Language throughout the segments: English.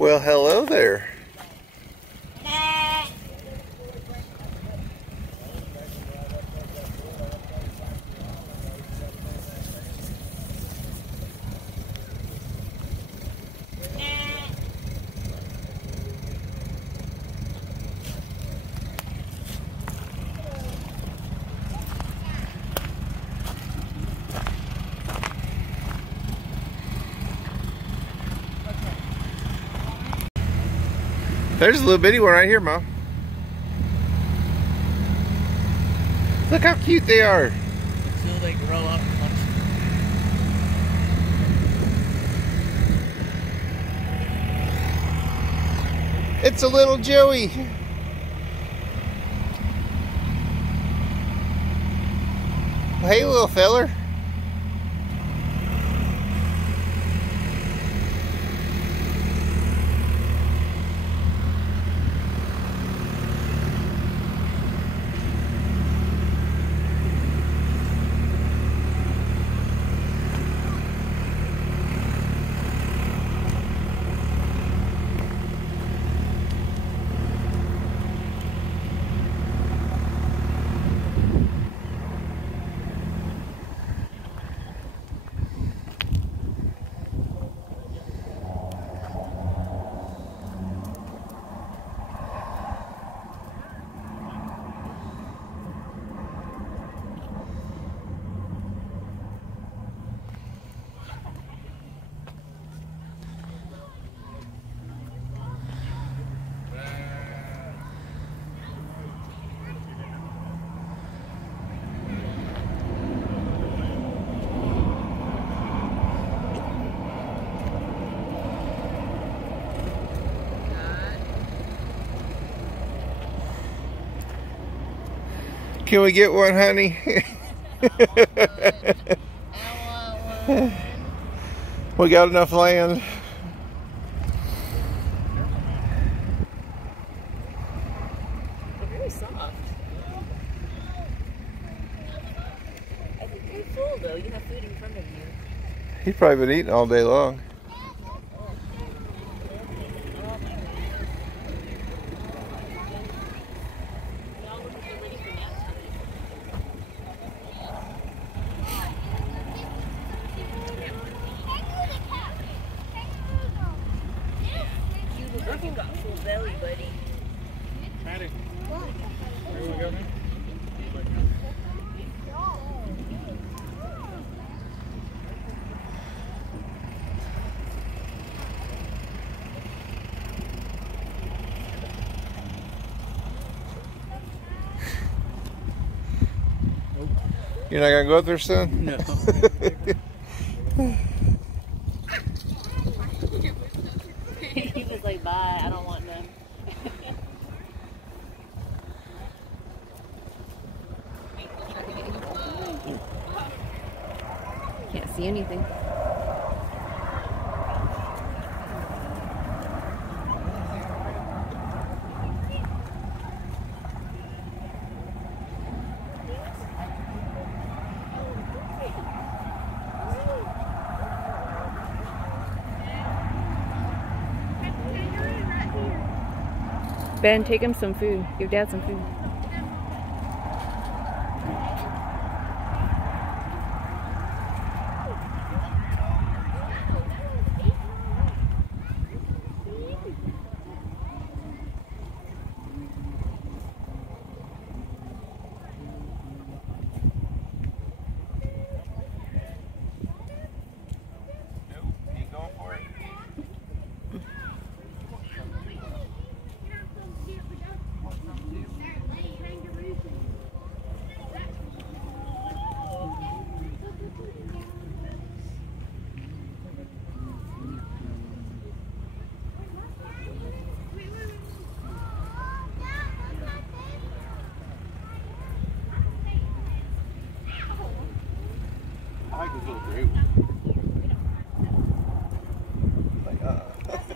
Well, hello there. There's a little bitty one right here, Mom. Look how cute they are. Until they grow up much. It's a little Joey. Hey, little feller. Can we get one, honey? We got enough land. They're very soft. I think they're full though. You have food in front of you. He's probably been eating all day long. You got full belly, buddy. Maddie, where we go now? You're not gonna go up there, son? No. He was like, bye, I don't want them. Can't see anything. Ben, take him some food. Give Dad some food.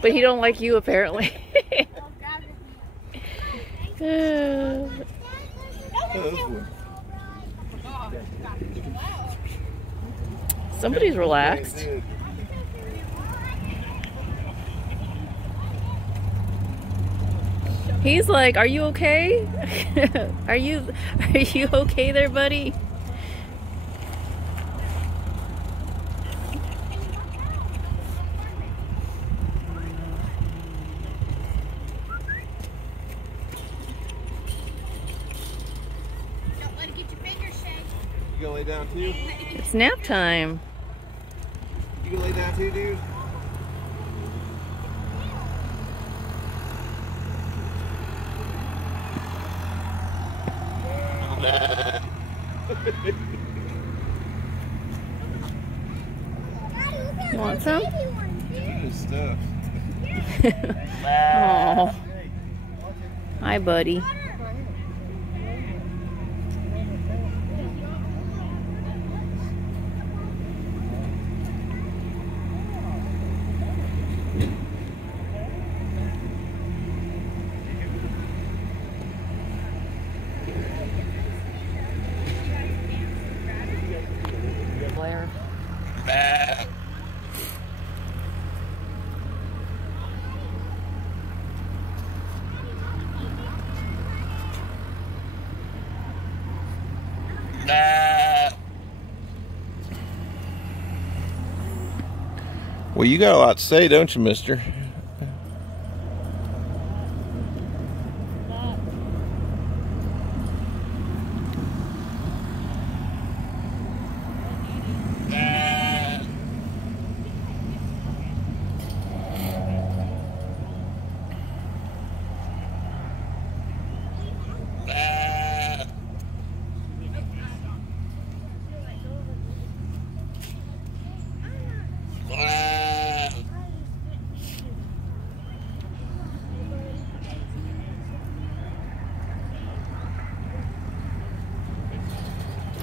But he don't like you apparently. Somebody's relaxed. He's like, "Are you okay? Are you okay there, buddy?" Don't let it get your fingers shake. You gonna lay down too? It's nap time. You gonna lay down too, dude? You want some? Good stuff. Oh, hi, buddy. Blair. Well, you got a lot to say, don't you, mister?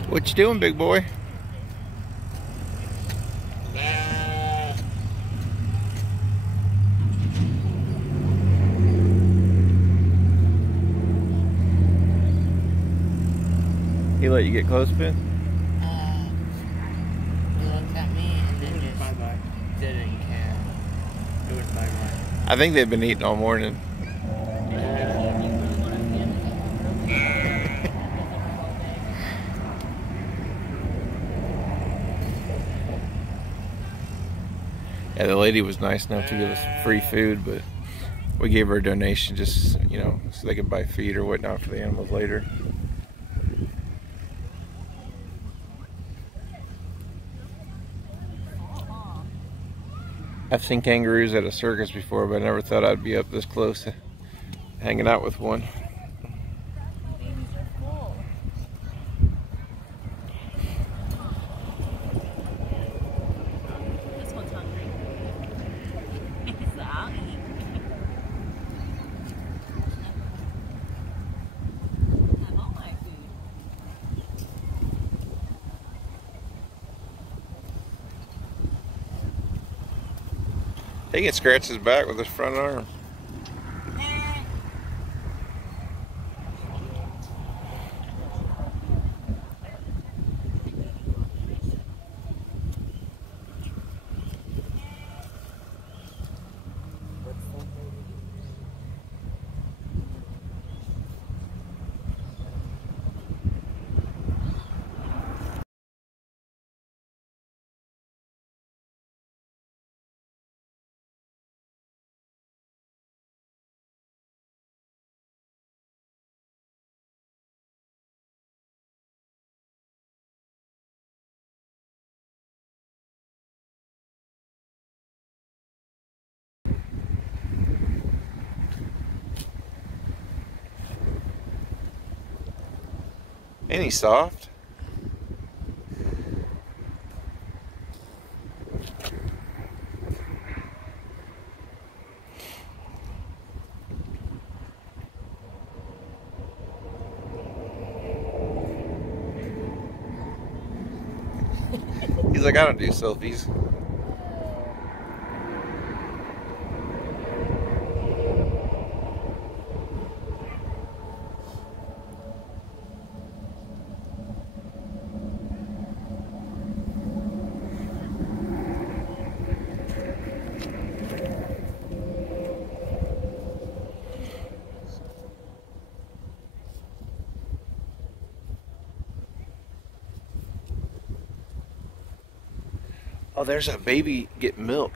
What you doing, big boy? He let you get close, Ben? He looked at me and then just Bye-bye. didn't care. It was bye-bye. I think they've been eating all morning. Yeah, the lady was nice enough to give us some free food, but we gave her a donation just, you know, so they could buy feed or whatnot for the animals later. I've seen kangaroos at a circus before, but I never thought I'd be up this close to hanging out with one. Babies are full. This one's hungry. So I'll eat. Have all my food. He can scratch his back with his front arm. Ain't he soft? He's like, I don't do selfies. Oh, there's a baby getting milk.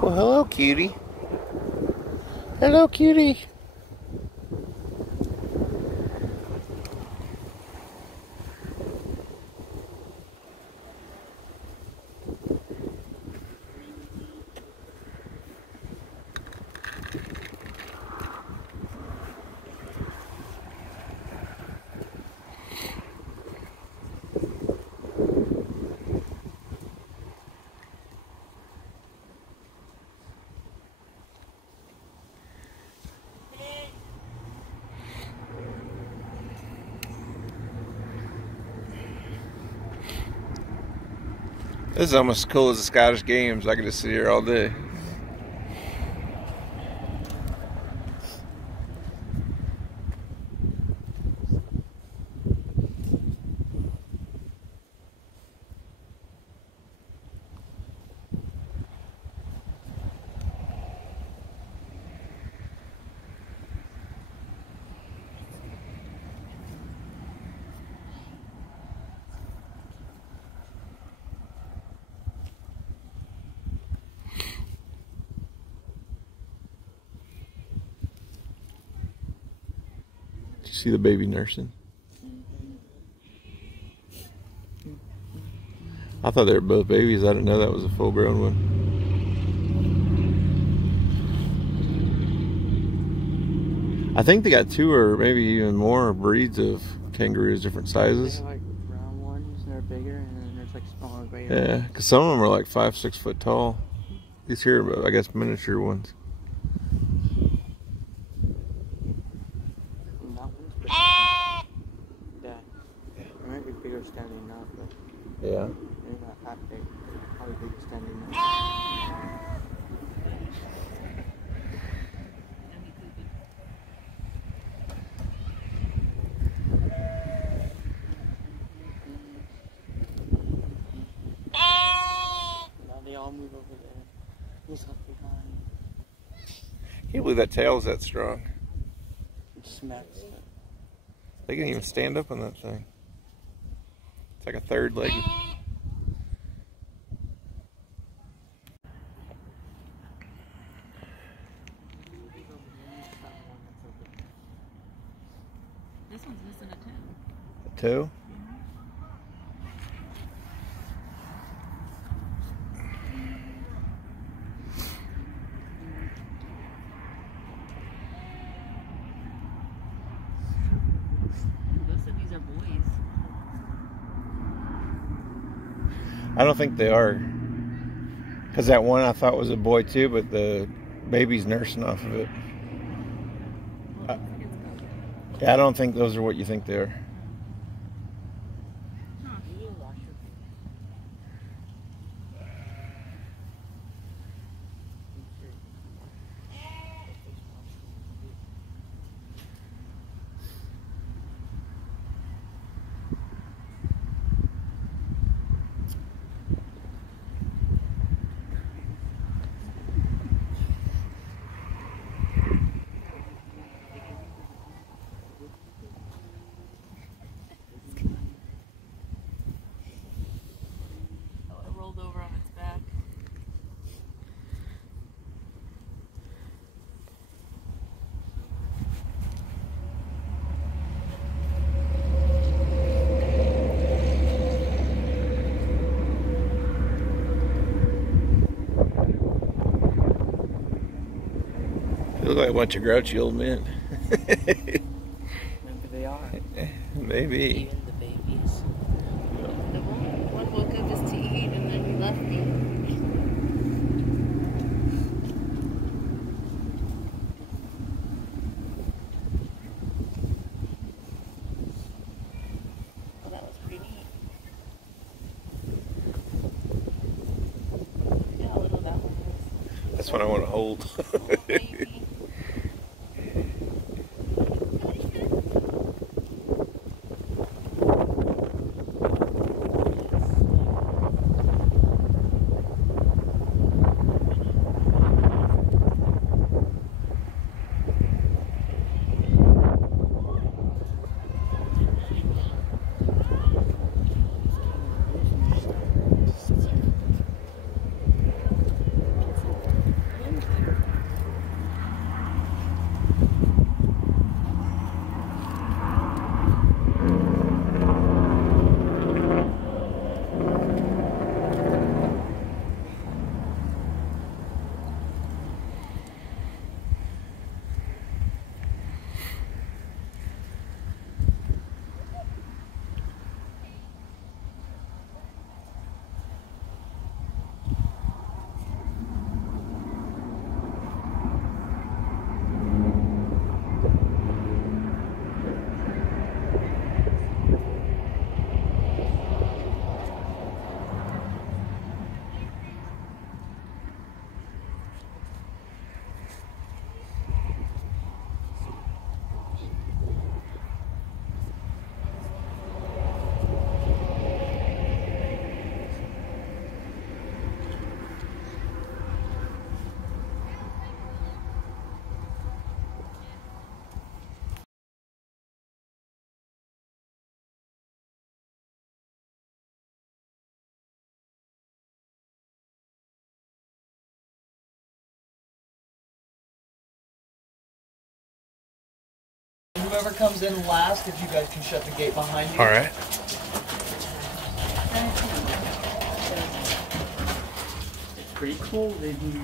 Well, hello, cutie. Hello, cutie. This is almost as cool as the Scottish Games. I could just sit here all day. Did you see the baby nursing? I thought they were both babies. I didn't know that was a full-grown one. I think they got 2 or maybe even more breeds of kangaroos, different sizes. They have like brown ones, and they're bigger, and then there's like smaller gray ones. Yeah, because some of them are like 5-6 foot tall. These here are, I guess, miniature ones. And that one's big. Yeah. It might be bigger standing up, but Yeah. they're not that big. Probably bigger standing up. Now they all move over there. He's up behind. Can't believe that tail is that strong. It smacks it. They can even stand up on that thing. It's like a third leg. This one's missing a toe. A toe? Most of these are boys. I don't think they are. Because that one I thought was a boy too, but the baby's nursing off of it. Yeah, I don't think those are what you think they are. Oh, it rolled over on its back. They look like a bunch of grouchy old men. Maybe they are. Maybe. Even the babies. The one woke up just to eat and then he left me. Oh, This one I want to hold. Whoever comes in last, if you guys can shut the gate behind you. All right. Pretty cool. They do.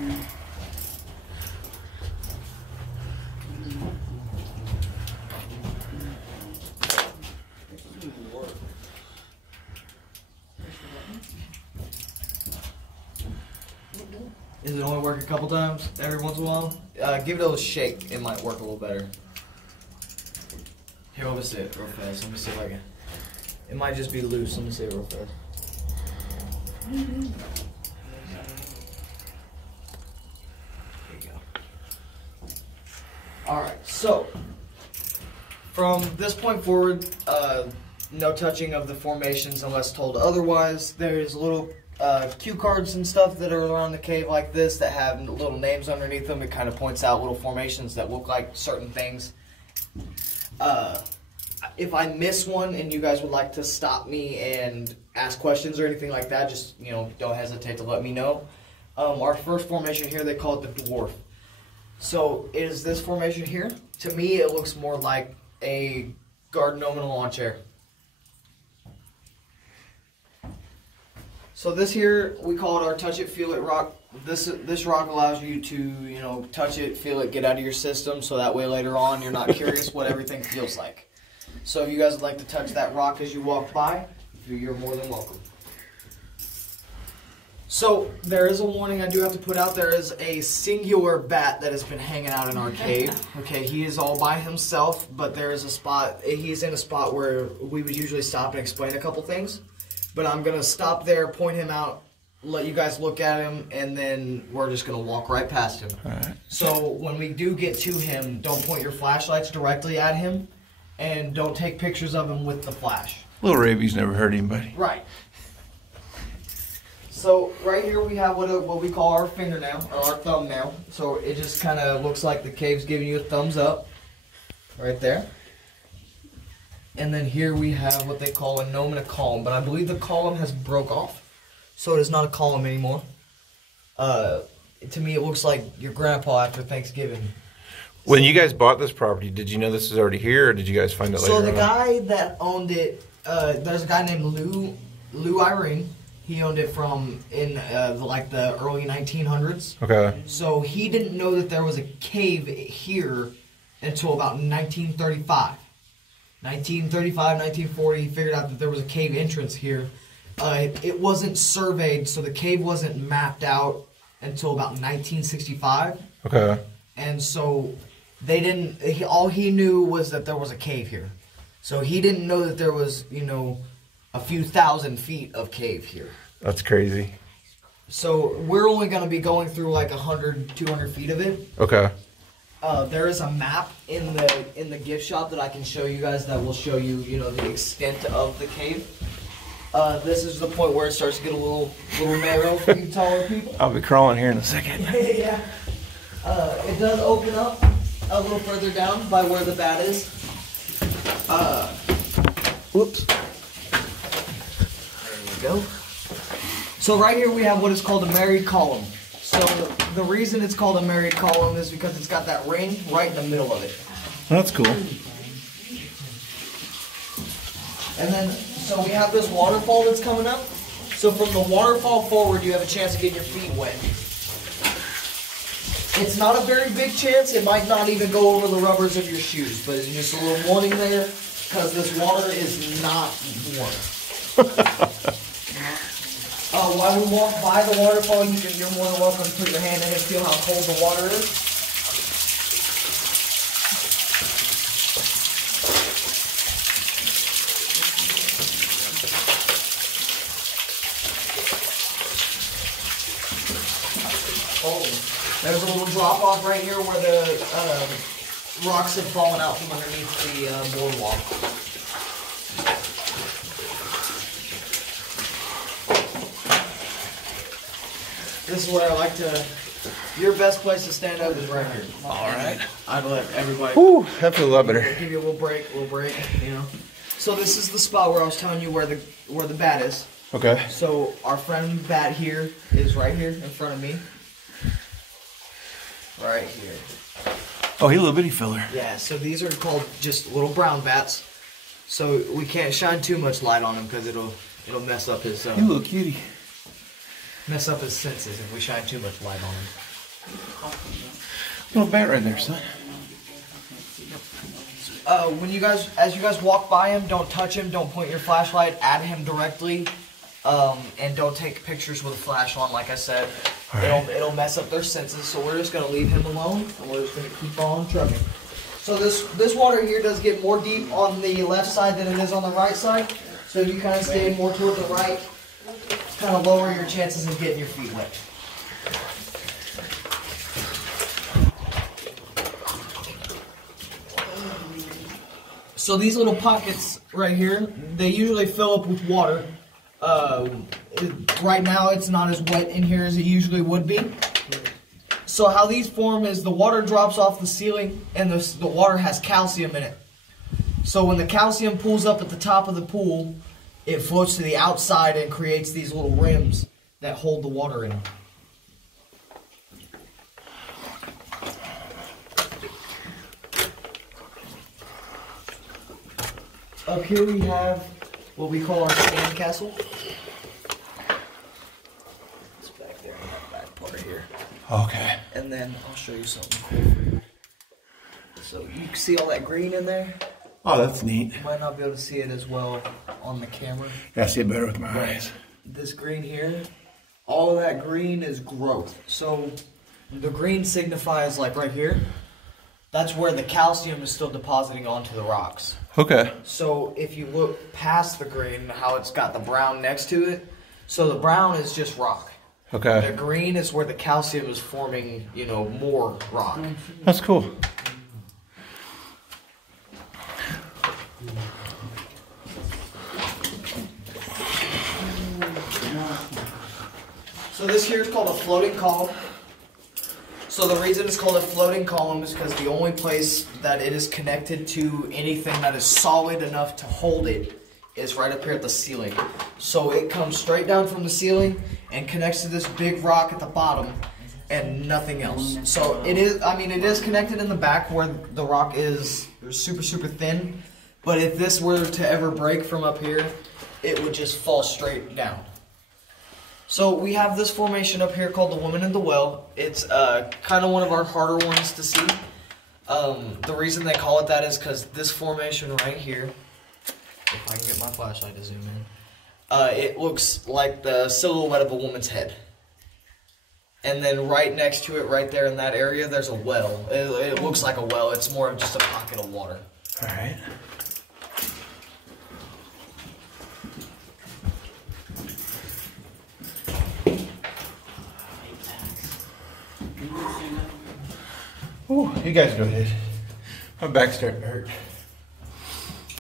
Does it only work a couple times every once in a while? Give it a little shake. It might work a little better. Here, let me see it real fast. Let me see if I can. It might just be loose. Let me see it real fast. There you go. Alright, so from this point forward, no touching of the formations unless told otherwise. There's little cue cards and stuff that are around the cave like this that have little names underneath them. It kind of points out little formations that look like certain things. If I miss one and you guys would like to stop me and ask questions or anything like that, just, you know, don't hesitate to let me know. Our first formation here, they call it the Dwarf. So is this formation here? To me, it looks more like a garden gnome in a lawn chair. So this here, we call it our touch it, feel it rock. This rock allows you to, you know, touch it, feel it, get out of your system, so that way later on you're not curious what everything feels like. So if you guys would like to touch that rock as you walk by, you're more than welcome. So there is a warning I do have to put out. There is a singular bat that has been hanging out in our cave. Okay, he is all by himself, but there is a spot, he's in a spot where we would usually stop and explain a couple things. But I'm going to stop there, point him out, let you guys look at him, and then we're just going to walk right past him. All right. So when we do get to him, don't point your flashlights directly at him, and don't take pictures of him with the flash. Little rabies never hurt anybody. Right. So right here we have what we call our fingernail, or our thumbnail. So it just kind of looks like the cave's giving you a thumbs up, right there. And then here we have what they call a gnome and a column, but I believe the column has broke off, so it is not a column anymore. To me, it looks like your grandpa after Thanksgiving. When you guys bought this property, did you know this was already here, or did you guys find it later So the on? guy that owned it, there's a guy named Lou Irene. He owned it from in like the early 1900s. Okay. So he didn't know that there was a cave here until about 1935. 1935, 1940, he figured out that there was a cave entrance here. It wasn't surveyed, so the cave wasn't mapped out until about 1965. Okay. And so they didn't, all he knew was that there was a cave here. So he didn't know that there was, you know, a few thousand feet of cave here. That's crazy. So we're only going to be going through like 100, 200 feet of it. Okay. There is a map in the gift shop that I can show you guys that will show you, you know, the extent of the cave. This is the point where it starts to get a little narrow for you taller people. I'll be crawling here in a second. Yeah. It does open up a little further down by where the bat is. Whoops. There we go. So right here we have what is called a married column. So the reason it's called a married column is because it's got that ring right in the middle of it. That's cool. And then, so we have this waterfall that's coming up. So from the waterfall forward, you have a chance of getting your feet wet. It's not a very big chance. It might not even go over the rubbers of your shoes, but it's just a little warning there, because this water is not warm. While we walk by the waterfall, you're more than welcome to put your hand in and feel how cold the water is. There's a little drop off right here where the rocks have fallen out from underneath the boardwalk. This is where I like to. Your best place to stand up is right here. All right. I'd let everybody. Woo, that feels a lot better. Give you a little break, you know. So this is the spot where I was telling you where the bat is. Okay. So our friend bat here is right here in front of me. Right here. Oh, he's a little bitty filler. Yeah, so these are called just little brown bats. So we can't shine too much light on him because it'll mess up his He's a little cutie. mess up his senses if we shine too much light on him. Little bat right there, son. As you guys walk by him, don't touch him, don't point your flashlight at him directly, and don't take pictures with a flash on. Like I said, it'll mess up their senses. So we're just gonna leave him alone, and we're just gonna keep on trucking. So this water here does get more deep on the left side than it is on the right side. So if you kind of stay more toward the right, kind of lower your chances of getting your feet wet. So these little pockets right here, they usually fill up with water. Right now it's not as wet in here as it usually would be. So how these form is the water drops off the ceiling and the water has calcium in it. So when the calcium pulls up at the top of the pool, it floats to the outside and creates these little rims that hold the water in. Up here we have what we call our sand castle. It's back there in that back part here. Okay. And then I'll show you something cool. So you can see all that green in there? Oh, that's neat. You might not be able to see it as well on the camera. Yeah, I see it better with my eyes. This green here, all of that green is growth. So the green signifies, like right here, that's where the calcium is still depositing onto the rocks. Okay. So if you look past the green, how it's got the brown next to it, so the brown is just rock. Okay. The green is where the calcium is forming, you know, more rock. That's cool. So this here is called a floating column. So the reason it's called a floating column is because the only place that it is connected to anything that is solid enough to hold it is right up here at the ceiling. So it comes straight down from the ceiling and connects to this big rock at the bottom and nothing else. So it is connected in the back where the rock is super, super thin. But if this were to ever break from up here, it would just fall straight down. So we have this formation up here called the Woman in the Well. It's kind of one of our harder ones to see. The reason they call it that is because this formation right here, if I can get my flashlight to zoom in, it looks like the silhouette of a woman's head. And then right next to it, right there in that area, there's a well. It looks like a well. It's more of just a pocket of water. All right. You guys go ahead. My back's starting to hurt.